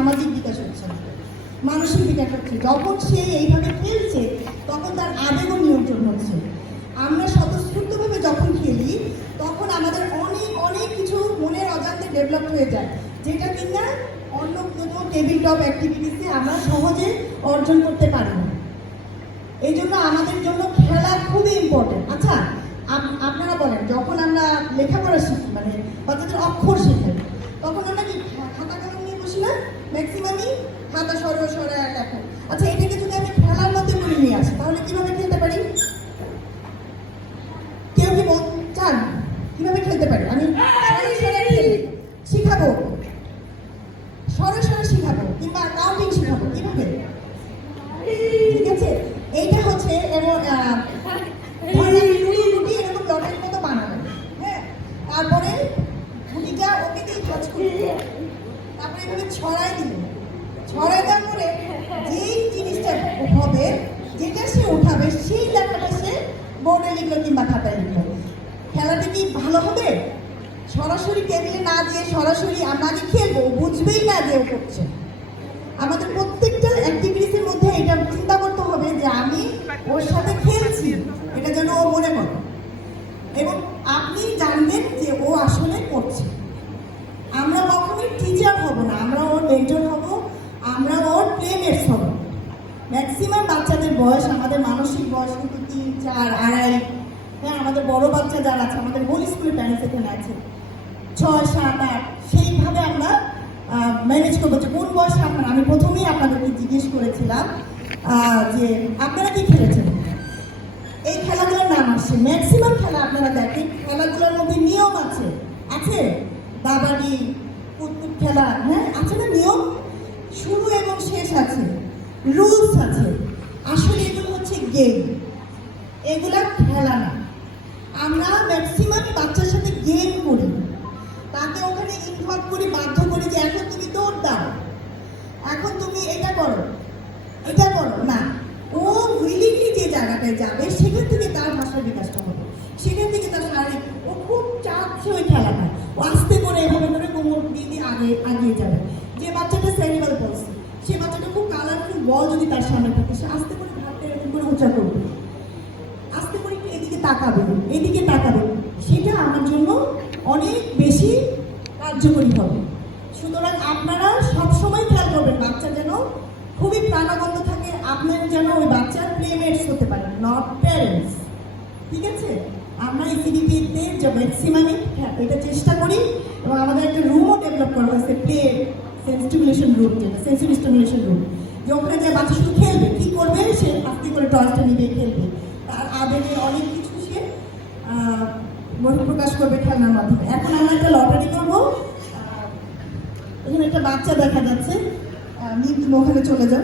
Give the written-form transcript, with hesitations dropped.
সামাজিক বিকাশ হচ্ছে না, মানসিক বিকাশ হচ্ছে। যখন সে এইভাবে খেলছে তখন তার আবেগও নিয়ন্ত্রণ হচ্ছে। আমরা স্বতঃস্ফূর্তভাবে যখন খেলি তখন আমাদের অনেক অনেক কিছু মনের অজান্তে ডেভেলপ হয়ে যায়, যেটা কিনা অন্য কোনো টেবিল টপ অ্যাক্টিভিটিসে আমরা সহজে অর্জন করতে পারি না। এই জন্য আমাদের জন্য খেলা খুবই ইম্পর্টেন্ট। আচ্ছা, আপনারা বলেন, যখন আমরা লেখাপড়া শিখি, মানে বাচ্চাদের অক্ষর শেখাই, তখন আমরা কি খাতা কলম নিয়ে বসি না? ম্যাক্সিমামই খাতা সরে সরে লেখো। আচ্ছা, এটাকে যদি আমি খেলার মধ্যে করে নিয়ে আসি তাহলে কিভাবে খেলতে পারি? কেউ কি চান কিভাবে খেলতে পারি? আমি শিখাবো, সরে সরে শিখাবো, কিংবা কাউন্টিং শিখাবো। কিভাবে? ঠিক আছে, এইটা হচ্ছে এরকম লটের মতো বানানো। হ্যাঁ, তারপরে গুটিটা ওকে দিয়ে ভাঁজ করবে, তারপরে এভাবে ছড়াই দিবে। ছড়াই দেওয়ার পরে যেই জিনিসটা হবে, যেটা সে উঠাবে, সেই লেখাটা সে বোর্ডে লিখলো কিংবা খাতায় লিখলো। খেলাটা কি ভালো হবে? সরাসরি টেবিলে না দিয়ে সরাসরি আমরা আগে খেলবো, বুঝবেই না যে ও করছে। আমাদের প্রত্যেকটা অ্যাক্টিভিটিসের মধ্যে এটা চিন্তা করতে হবে যে আমি ওর সাথে খেলছি, এটা যেন ও মনে করে, এবং আপনি জানবেন যে ও আসলে করছে। আমরা কখনোই টিচার হব না, আমরা ওর মেন্টর হব, আমরা ওর প্লেমেটস হব। ম্যাক্সিমাম বাচ্চাদের বয়স, আমাদের মানসিক বয়স কিন্তু 3, 4, 2.5। হ্যাঁ, আমাদের বড় বাচ্চা যারা আছে, আমাদের হোল স্কুলের প্যারেন্টস এখানে আছে, 6, 7, 8, সেইভাবে আমরা ম্যানেজ করবো যে কোন বয়সে আপনারা। আমি প্রথমেই আপনাদেরকে জিজ্ঞেস করেছিলাম যে আপনারা কি খেলেছেন, এই খেলাগুলোর নাম আসছে। ম্যাক্সিমাম খেলা আপনারা দেখেন, খেলাগুলোর মধ্যে নিয়ম আছে, আছে দাবাড়ি, কুতকুত খেলা, হ্যাঁ আছে না নিয়ম? শুরু এবং শেষ আছে, রুলস আছে। আসলে এগুলো হচ্ছে গেম, এগুলা খেলা না। আমরা ম্যাক্সিমাম বাচ্চার সাথে গেম করি, তাকে ওখানে ইনভলভ করি, বাধ্য করি যে এখন তুমি দৌড় দাও, এখন তুমি এটা করো, এটা করো না। ও উইলিংলি যে জায়গাটায় যাবে সেখান থেকে তার ভাষার বিকাশটা হবে, সেখান থেকে তার শারীরিক, ও খুব চাচ্ছে ওই খেলাটা, ও আস্তে করে এভাবে করে কোমর দিয়ে আগিয়ে যাবে। যে বাচ্চাটা সেরিব্রাল পলসি, সে বাচ্চাটা খুব কালারফুল বল যদি তার সামনে থাকে, সে আস্তে করে হাতটা এরকম করে উঁচা করবে, আস্তে করে এদিকে তাকাবে, এদিকে তাকাবে, সেটা আমার জন্য অনেক বেশি কার্যকরী হবে। সুতরাং আপনারা সবসময় খেয়াল করবেন বাচ্চা যেন খুবই প্রাণবন্ত থাকে, আপনার যেন ওই বাচ্চার প্লেমেটস হতে পারে, নট প্যারেন্টস। ঠিক আছে, আমরা ইসিডিপিতে যে ম্যাক্সিমামই এটা চেষ্টা করি, এবং আমাদের একটা রুমও ডেভেলপ করা হয়েছে, প্লে স্টিমুলেশন রুম, যেটা সেন্সরি স্টিমুলেশন রুম, যে ওখানে যে বাচ্চা শুধু খেলবে, কি করবে, সে আস্তে করে টয়সটা নিবে, খেলবে, তার আবেগে অনেক কিছু সে বহিঃপ্রকাশ করবে খেলনার মাধ্যমে। এখন আমরা একটা লটারি করবো, এখানে একটা বাচ্চা দেখা যাচ্ছে, ওখানে চলে যাও।